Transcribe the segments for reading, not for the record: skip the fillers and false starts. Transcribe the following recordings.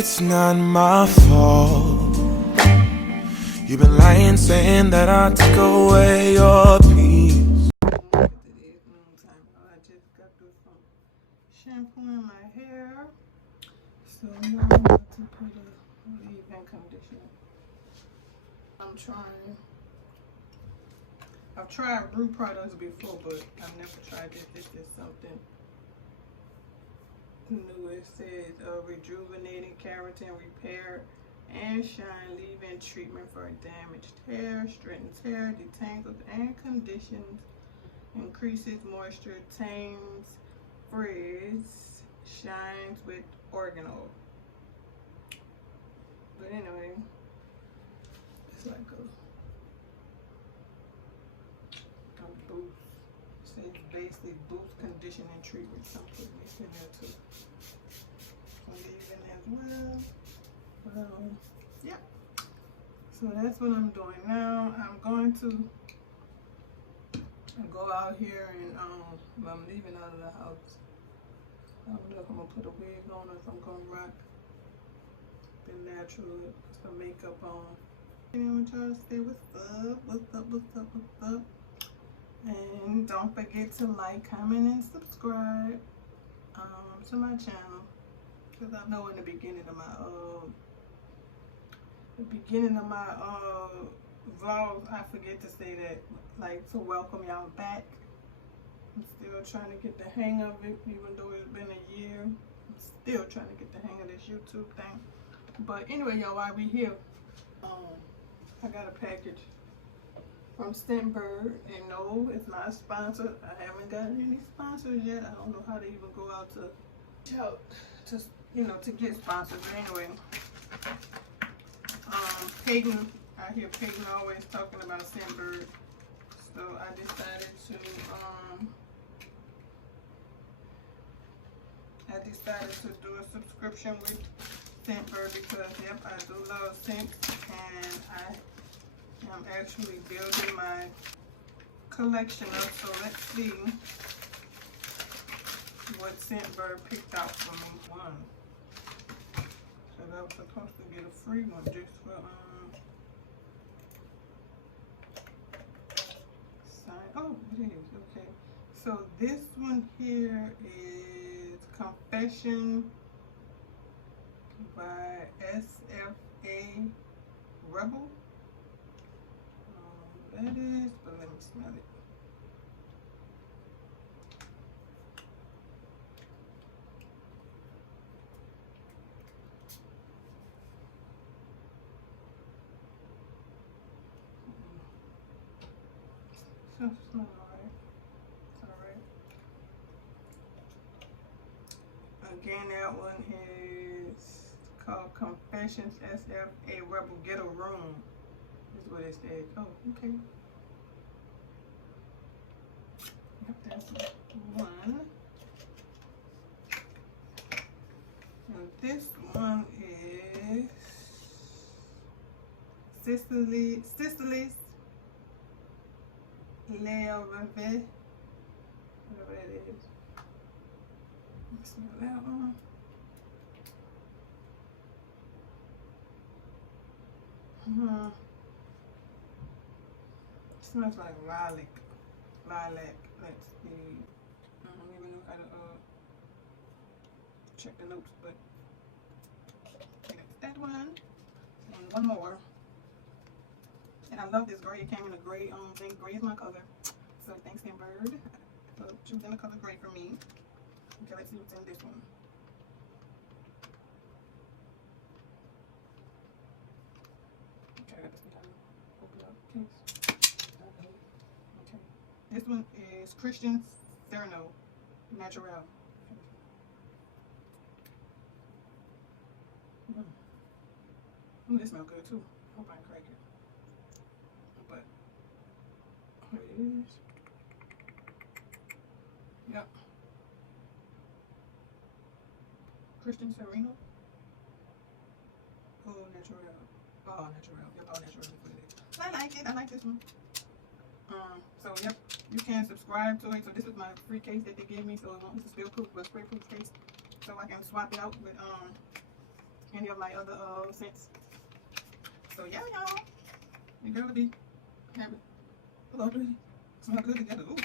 it's not my fault. You've been lying, saying that I took away your peace. I just got through some shampooing my hair, so now I'm about to put a leave-in conditioner. I've tried root products before, but I've never tried this. This is something new. It says rejuvenating keratin repair and shine leave-in treatment for damaged hair, straightens hair, detangles and conditions, increases moisture, tames frizz, shines with organelle. But anyway, it's like a boost. It says basically boost conditioning treatment. So I'm putting this in there too. I'm leaving as well. Yeah. So that's what I'm doing now. I'm going to go out here and I'm leaving out of the house. I don't know if I'm gonna put a wig on or if I'm gonna rock the natural with some makeup on. And I want y'all to say what's up. And don't forget to like, comment, and subscribe to my channel. Because I know in the beginning of my vlogs, I forget to say that, like, to welcome y'all back. I'm still trying to get the hang of it, even though it's been a year. I'm still trying to get the hang of this YouTube thing. But anyway, y'all, while we here, I got a package from Scentbird, and no, it's not a sponsor. I haven't gotten any sponsors yet. I don't know how to even go out to get sponsors. But anyway, Peyton, I hear Peyton always talking about Scentbird, so I decided to do a subscription with Scentbird because, yep, I do love scents, and I'm actually building my collection up. So let's see what Scentbird picked out for me. One. So I was supposed to get a free one just for sign. Oh, it is. Okay. So this one here is Confession by SFA Rebel. That is, but let me smell it. Smells alright. It's alright. Again, that one is called Confessions SFA Rebel. Get a Room. Is what it says. Oh, okay. Yep, that's one. And this one is Sicily's Leo Reve. Whatever that is. Let's smell that one. It smells like lilac. Let's see. I don't even know how to check the notes, but okay, that's that one. And one more. And I love this gray. It came in a gray thing. Gray is my color. So thanks, Scentbird, for choosing the color gray for me. Okay, let's see what's in this one. Okay, I got this kind of open up case. Okay. This one is Christian Cerno Natural. Ooh, this smells good too. Hope I crack it. But here it is. Yep. Christian Sereno. Oh, natural. Oh, natural. Yep, all natural. I like it. I like this one. So yep, you can subscribe to it. So this is my free case that they gave me. So it's a spill proof, but spray proof case. So I can swap it out with any of my other scents. So yeah, y'all, your girl will be happy. Hello, pretty. Smell good together. Ooh.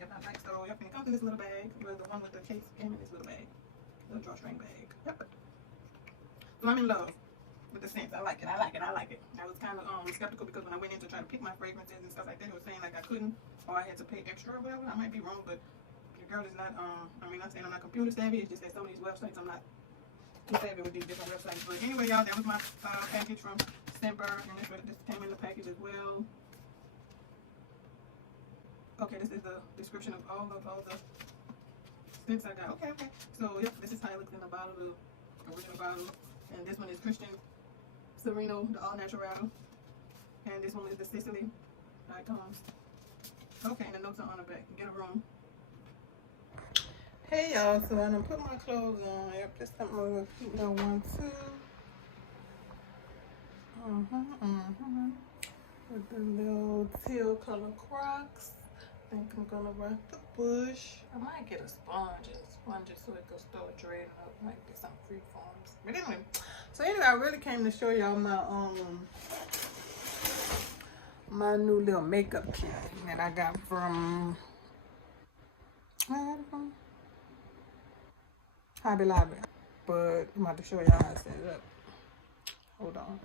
Yep, I like so. Yep, and it comes in this little bag. Where the one with the case came in this little bag, little drawstring bag. Yep. So I'm in love with the scents. I like it. I like it. I like it. I was kind of skeptical because when I went in to try to pick my fragrances and stuff like that, it was saying like I couldn't or I had to pay extra or whatever. I might be wrong, but your girl is not. I mean, I'm saying I'm not computer savvy. It's just that some of these websites I'm not too savvy with these different websites. But anyway, y'all, that was my package from Scentbird, and this came in the package as well. Okay, this is the description of all the scents I got. Okay. So yep, this is how it looks in the bottle, the original bottle. And this one is Christian Sereno, the all natural. And this one is the Sicily icons. Okay, and the notes are on the back. Get a room. Hey y'all, so I done put my clothes on. Yep, this something over cute little one too. With the little teal color Crocs. I think I'm gonna rock the bush. I might get a sponge so it can start draining up. Might be some free forms. But anyway, so I really came to show y'all my my new little makeup kit that I got from Hobby Lobby. But I'm about to show y'all how to set it up. Hold on.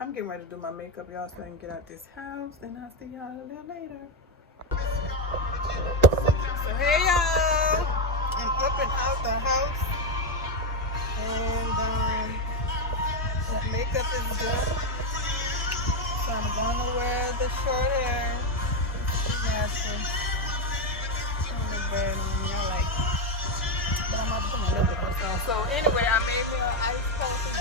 I'm getting ready to do my makeup, y'all, so I can get out this house, and I'll see y'all a little later. So hey y'all, I'm up and out the house, and the makeup is done. So I'm gonna wear the short hair. It's natural. It's bad on me, I like it. But I'm gonna put my lip on. So anyway, I made me an ice coffee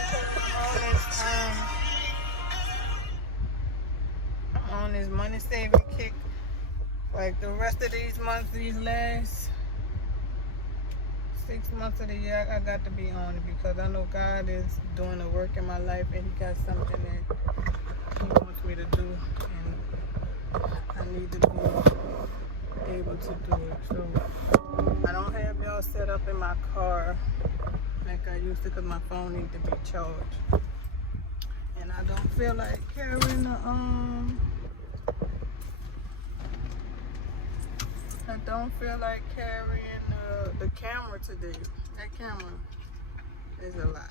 on this money saving kick. Like the rest of these months, these last 6 months of the year, I got to be on it because I know God is doing the work in my life and He got something that He wants me to do, and I need to be able to do it. So I don't have y'all set up in my car like I used to because my phone needs to be charged, and I don't feel like carrying the I don't feel like carrying the camera today. That camera is a lot.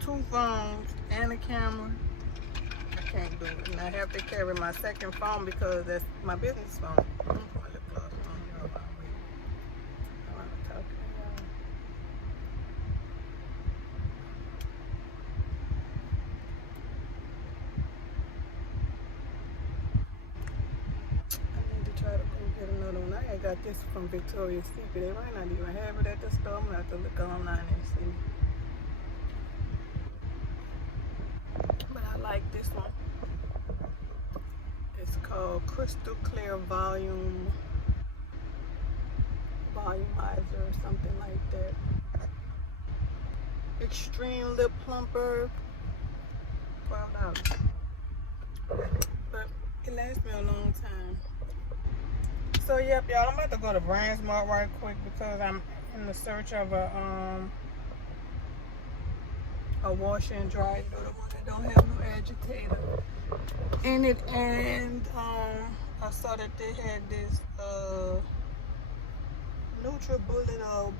2 phones and a camera. I can't do it. And I have to carry my second phone because that's my business phone. I'm putting my lip gloss on. Y'all about to wait. I want to talk to y'all. Try to go get another one. I got this from Victoria's Secret. They might not even have it at the store. I'm gonna have to look online and see. But I like this one. It's called Crystal Clear Volumizer or something like that. Extreme Lip Plumper. $12. But it lasts me a long time. So yep, y'all, I'm about to go to Mart right quick because I'm in the search of a washer and dryer, you know, the one that don't have no agitator in it, and I saw that they had this NutriBullet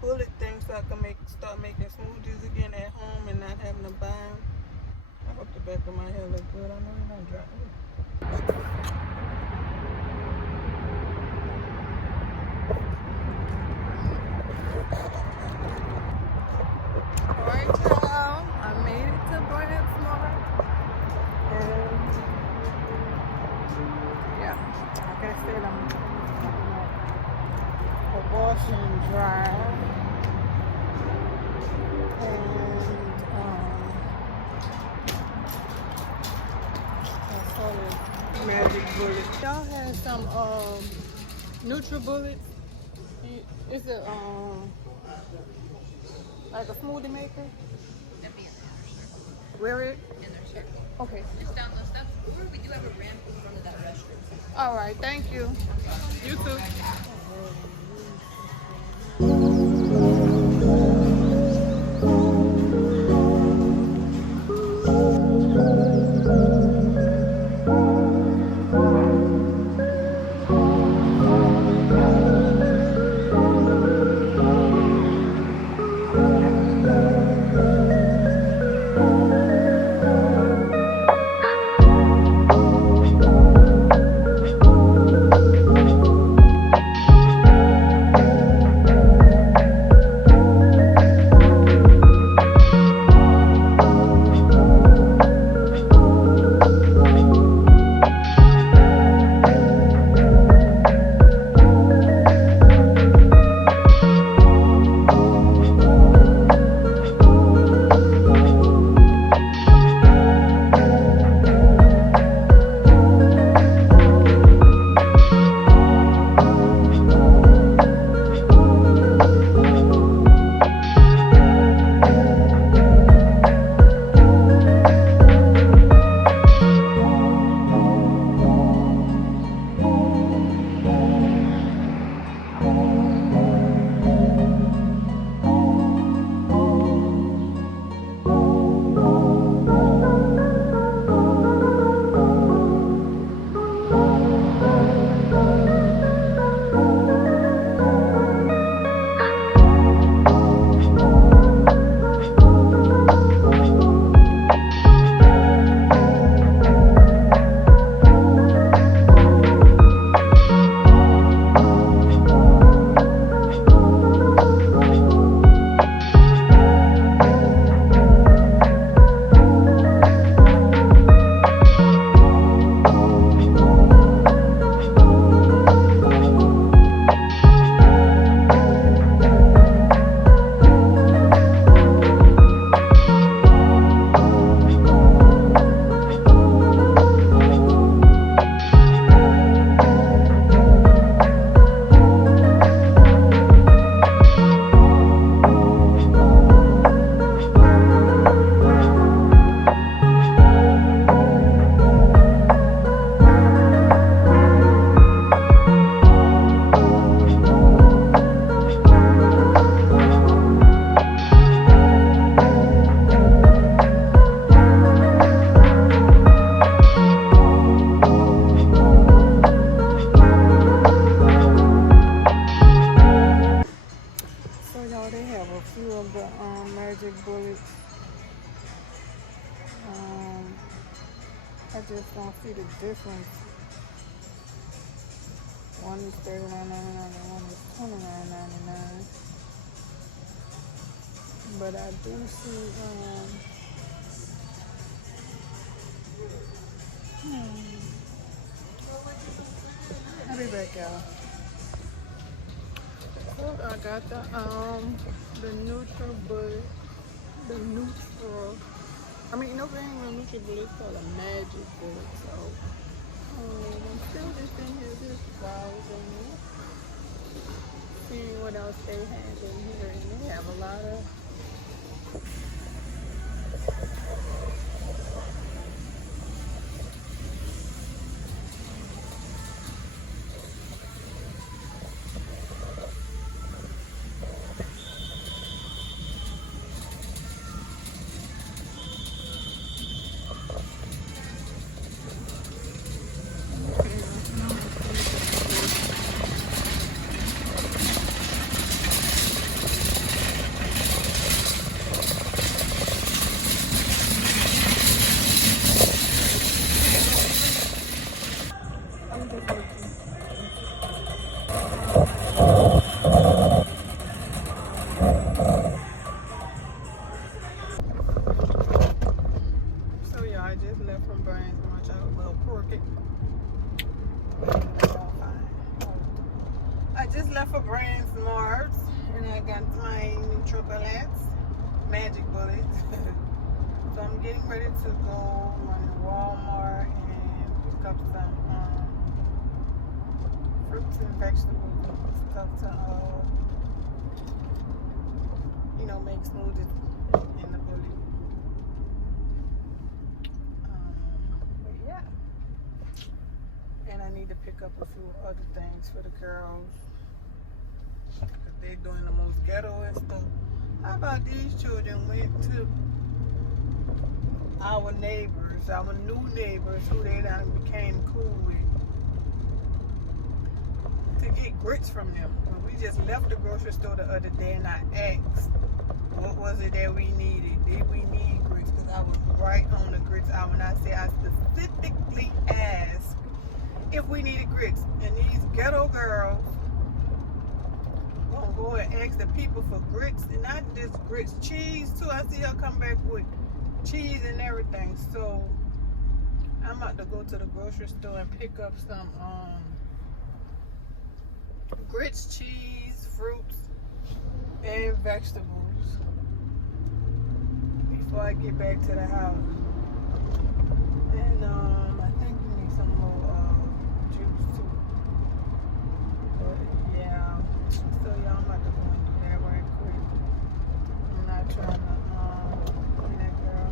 bullet thing so I can start making smoothies again at home and not having to buy them. I hope the back of my hair looks good. I know it's not dry. Drive. And I saw this Magic Bullet. Y'all had some NutriBullets. It's a like a smoothie maker. That'd be in there, sure. Where it? In there, sure. Okay. Just down those steps. Or we do have a ramp in front of that restroom. All right. Thank you. You too. Magic Bullets. I just don't see the difference. One is $39.99 and one is $29.99. But I do see I'll be back, y'all. So I got the NutriBullet, no, it ain't no NutriBullet, it's called a Magic Bullet. So I'm still just in here just browsing, seeing what else they have in here, and they have a lot of I just left for Brands Mart. I got my triplets, magic bullets. So I'm getting ready to go run to Walmart and pick up some fruits and vegetables and stuff to, make smoothies in the bullet. But yeah. And I need to pick up a few other things for the girls. Because they're doing the most ghetto and stuff. How about these children went to our neighbors, our new neighbors who they done became cool with, to get grits from them. When we just left the grocery store the other day and I asked, what was it that we needed? Did we need grits? Because I was right on the grits hour and I said I specifically asked if we needed grits. And these ghetto girls gonna go and ask the people for grits, and not just grits, cheese too. I see her come back with cheese and everything. So I'm about to go to the grocery store and pick up some grits, cheese, fruits, and vegetables before I get back to the house. And I think we need some more juice too. But yeah, so y'all, I'm about to go and do that right quick. I'm not trying to that girl.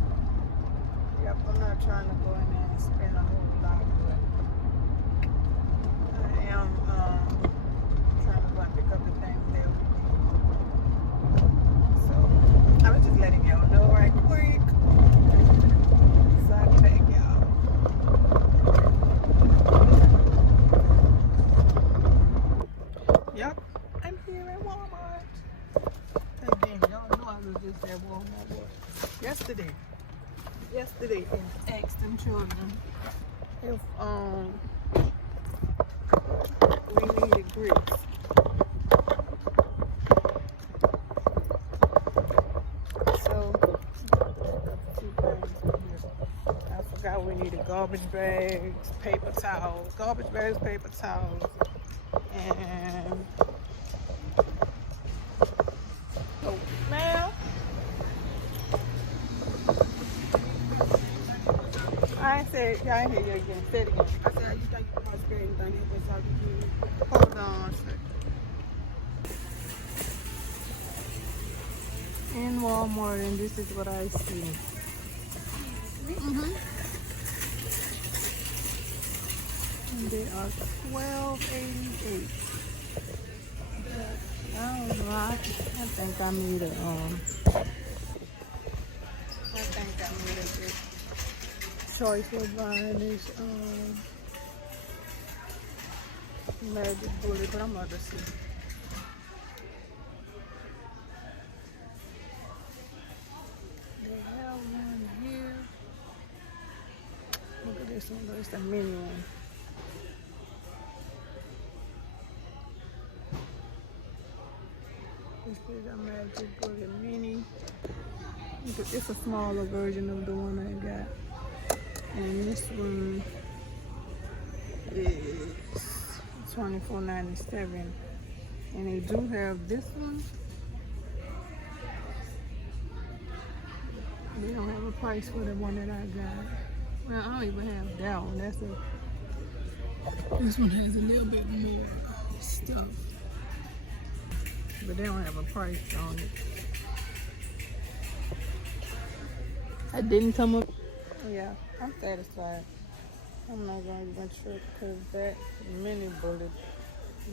Yep, I'm not trying to go in there and spend a whole lot, but I am trying to go and pick up the things that we need. So I was just letting y'all know right quick. So I back y'all. Yep, I'm here at Walmart. Again, y'all know I was just at Walmart yesterday and asked them children if we needed grits. So I forgot we needed garbage bags, paper towels, and oh, now I said, y'all ain't hear you again. Say it again. I said, you think you can spray anything here, but y'all can hold on a second. In Walmart, and this is what I see. And they are $12.88. I don't know. I think I made a good choice with buying this magic bullet, but I'm about to see. They have one here. Look at this one, it's the mini one. This is a magic bullet mini. It's a smaller version of the one I got. And this one is $24.97. And they do have this one. They don't have a price for the one that I got. Well, I don't even have that one. This one has a little bit more stuff. But they don't have a price on it. I didn't come up. Yeah, I'm satisfied. I'm not going to even trip because that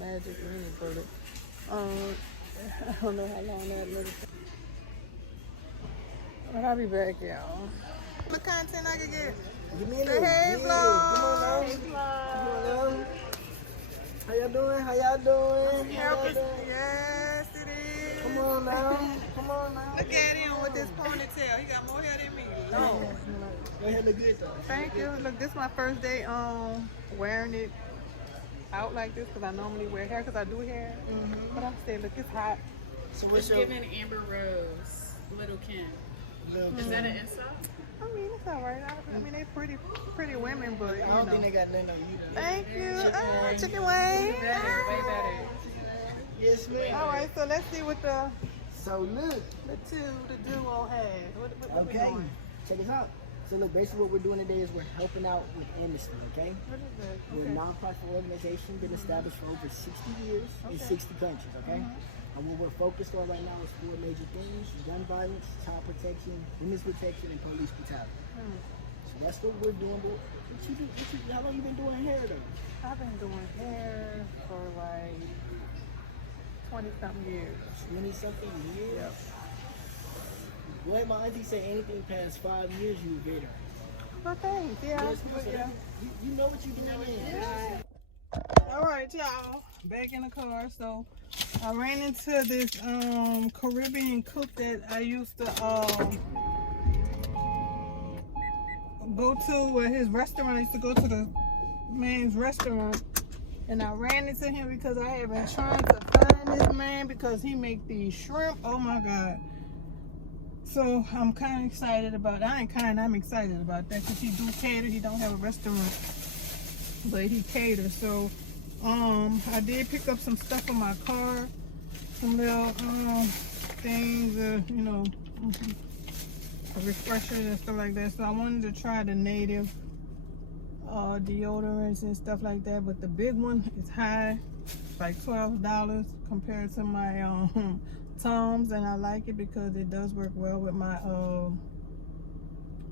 magic mini bullet. I don't know how long that little thing. But I'll be back, y'all. What content I can get? Give me a Say hey, vlog. vlog. Hey, vlog. How y'all doing? How y'all doing? Yes, it is. Come on now. Come on now. Look at him with this ponytail. He got more hair than me. Lord. Your hair look good though. Thank you. Look, this is my first day wearing it out like this because I normally wear hair because I do hair. But I said, look, it's hot. So It's giving Amber Rose, Little Kim. Is that an insult? I mean, it's all right. I mean, they pretty women, but I don't think they got nothing on you. Thank you. Chicken wings. Chicken wings. Way better. Yes, ma'am. All right, so let's see what the So look, duo has. What we okay, doing? check this out. So look, basically what we're doing today is we're helping out with Amnesty, okay? What is that? We're a Okay. non-profit organization, been established for over 60 years in Okay. 60 countries, okay? And what we're focused on right now is 4 major things: gun violence, child protection, women's protection, and police brutality. So that's what we're doing. But how long you been doing hair though? I've been doing hair for like 20-something years. 20-something years? Well, my auntie say anything past 5 years, you a veteran. Well, thanks. Yeah. Yes, but so yeah. you know what you're doing. Yeah. All right, y'all. Back in the car. So I ran into this Caribbean cook that I used to go to at his restaurant. I used to go to the man's restaurant, and I ran into him because I had been trying to find this man because he make these shrimp. Oh my God. So I'm kind of excited about it. I'm excited about that because he do cater. He don't have a restaurant, but he caters. So I did pick up some stuff for my car, some little things, you know, refreshers and stuff like that. So I wanted to try the native deodorants and stuff like that, but the big one is high, like $12 compared to my Tom's, and I like it because it does work well with my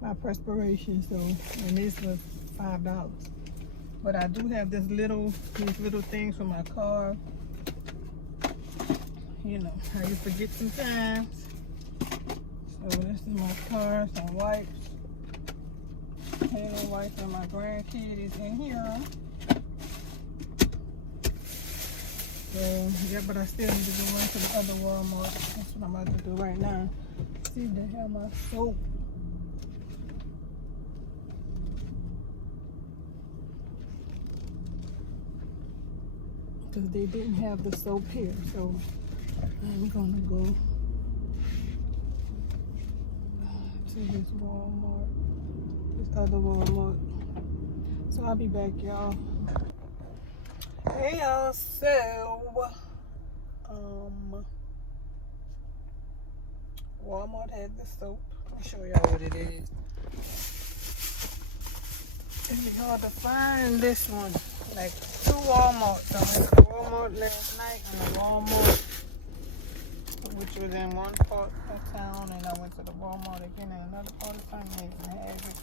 my perspiration. So, and this was $5. But I do have these little things for my car. You know how you forget sometimes. So this is my car, some wipes, cleaning wipes, and my grandkid is in here. So yeah, but I still need to go into the other Walmart. That's what I'm about to do right now. See if they have my soap. Because they didn't have the soap here, so I'm gonna go to this Walmart, this other Walmart. So I'll be back, y'all. Hey y'all, so Walmart had the soap. Let me show y'all what it is. It's hard to find this one. Like 2 Walmarts. I went to Walmart last night and the Walmart, which was in one part of town, and I went to the Walmart again in another part of town. They didn't have it.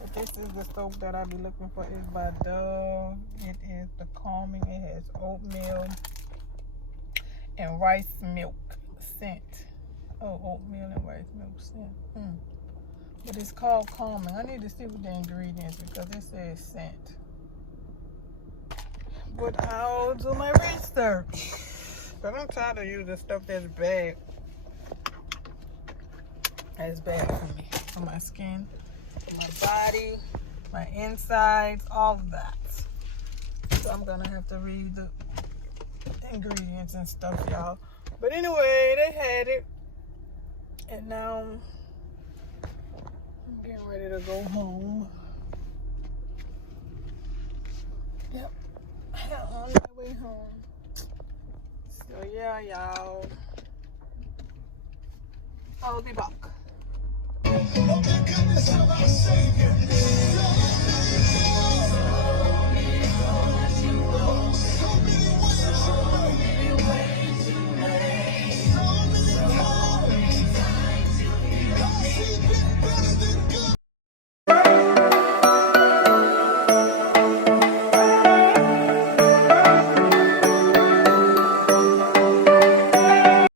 But this is the soap that I be looking for. It's by Dove. It is the calming. It has oatmeal and rice milk scent. Oh, oatmeal and rice milk scent. But it's called calming. I need to see what the ingredients because it says scent. But I'll do my research. But I'm tired of using stuff that's bad. That's bad for me, for my skin, my body, my insides, all of that. So I'm gonna have to read the ingredients and stuff, y'all. But anyway, they had it, and now I'm getting ready to go home. Yep, on my way home. So yeah, y'all, I'll be back. Oh my goodness, how I say it.